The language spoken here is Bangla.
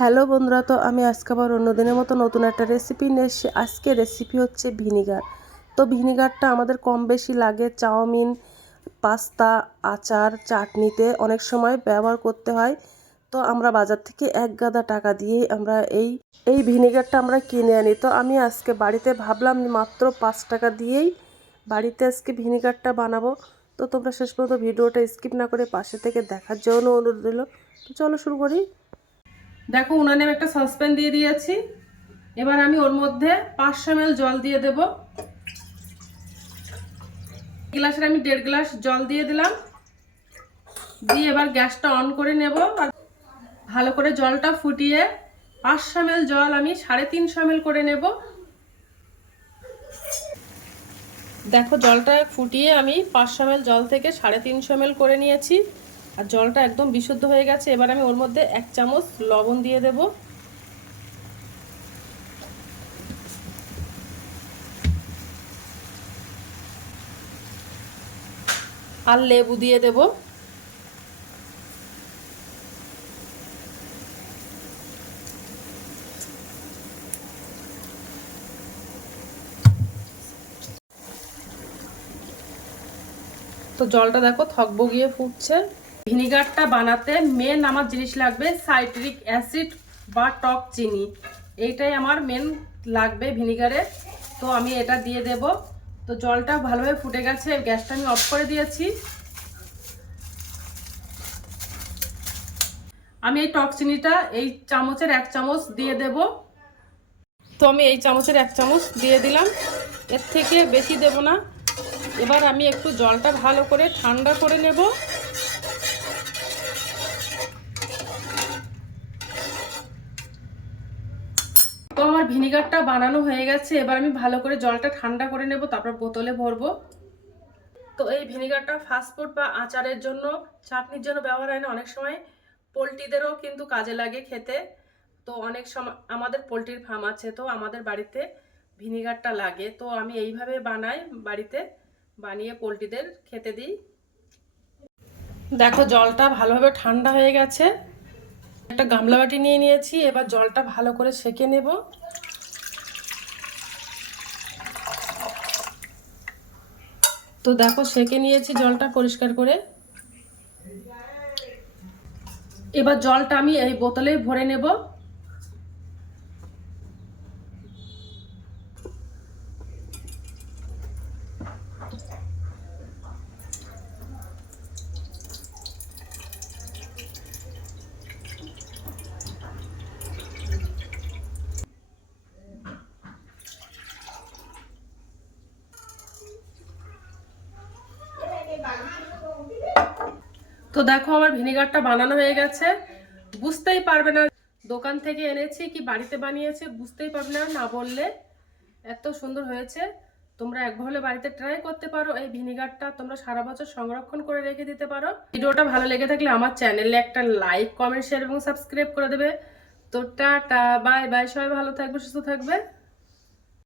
হ্যালো বন্ধুরা, তো আমি আজকে আবার অন্য দিনের মতো নতুন একটা রেসিপি নিয়ে এসেছি। আজকে রেসিপি হচ্ছে ভিনিগার। তো ভিনিগারটা আমাদের কম বেশি লাগে চাউমিন, পাস্তা, আচার, চাটনিতে অনেক সময় ব্যবহার করতে হয়। তো আমরা বাজার থেকে এক গাদা টাকা দিয়ে আমরা এই ভিনিগারটা আমরা কিনে আনি। তো আমি আজকে বাড়িতে ভাবলাম মাত্র 5 টাকা দিয়েই বাড়িতে আজকে ভিনিগারটা বানাবো। তো তোমরা শেষ পর্যন্ত ভিডিওটা স্কিপ না করে পাশে থেকে দেখার জন্য অনুরোধ রইল। তো চলো শুরু করি। দেখো, উনানে আমি একটা সসপ্যান দিয়ে দিয়েছি। এবার আমি ওর মধ্যে 500 ml জল দিয়ে দেব। গ্লাসের আমি 1.5 গ্লাস জল দিয়ে দিলাম। দিয়ে এবার গ্যাসটা অন করে নেব আর ভালো করে জলটা ফুটিয়ে 500 ml জল আমি 350 ml করে নেব। দেখো, জলটা ফুটিয়ে আমি 500 ml জল থেকে 350 ml করে নিয়েছি আর জলটা একদম বিশুদ্ধ হয়ে গেছে। এবার আমি ওর মধ্যে 1 চামচ লবণ দিয়ে দেব। আর লেবু দিয়ে দেব। তো জলটা দেখো থকবগিয়ে ফুটছে। ভিনিগারটা বানাতে মেন আমার জিনিস লাগবে সাইট্রিক অ্যাসিড বা টক চিনি। এইটাই আমার মেন লাগবে ভিনিগারে। তো আমি এটা দিয়ে দেব। তো জলটা ভালোভাবে ফুটে গেছে, গ্যাসটা আমি অফ করে দিয়েছি। আমি এই টক চিনিটা এই চামচের 1 চামচ দিয়ে দেব। তো আমি এই চামচের 1 চামচ দিয়ে দিলাম, এর থেকে বেশি দেব না। এবার আমি একটু জলটা ভালো করে ঠান্ডা করে নেব। তো আমার ভিনিগারটা বানানো হয়ে গেছে। এবার আমি ভালো করে জলটা ঠান্ডা করে নেব, তারপর বোতলে ভরবো। তো এই ভিনিগারটা ফাস্টফুড বা আচারের জন্য, চাটনির জন্য ব্যবহার হয় না, অনেক সময় পোলট্রিদেরও কিন্তু কাজে লাগে খেতে। তো অনেক সময় আমাদের পোলট্রির ফার্ম আছে, তো আমাদের বাড়িতে ভিনিগারটা লাগে। তো আমি এইভাবে বানাই, বাড়িতে বানিয়ে পোলট্রিদের খেতে দিই। দেখো, জলটা ভালোভাবে ঠান্ডা হয়ে গেছে। একটা গামলা বাটি নিয়ে নিয়েছি। এবার জলটা ভালো করে সেঁকে নেব। তো দেখো, সেঁকে নিয়েছি জলটা পরিষ্কার করে। এবার জলটা আমি এই বোতলে ভরে নেব। তো দেখো, আমার ভিনিগারটা বানানো হয়ে গেছে। বুঝতেই পারবে না দোকান থেকে এনেছি কি বাড়িতে বানিয়েছে, বুঝতেই পারবে না না বললে। এত সুন্দর হয়েছে। তোমরা একবার হলে বাড়িতে ট্রাই করতে পারো। এই ভিনিগারটা তোমরা সারা বছর সংরক্ষণ করে রেখে দিতে পারো। ভিডিওটা ভালো লেগে থাকলে আমার চ্যানেলে একটা লাইক, কমেন্ট, শেয়ার এবং সাবস্ক্রাইব করে দেবে। তো টাটা, বাই বাই, সবাই ভালো থাকবে, সুস্থ থাকবে।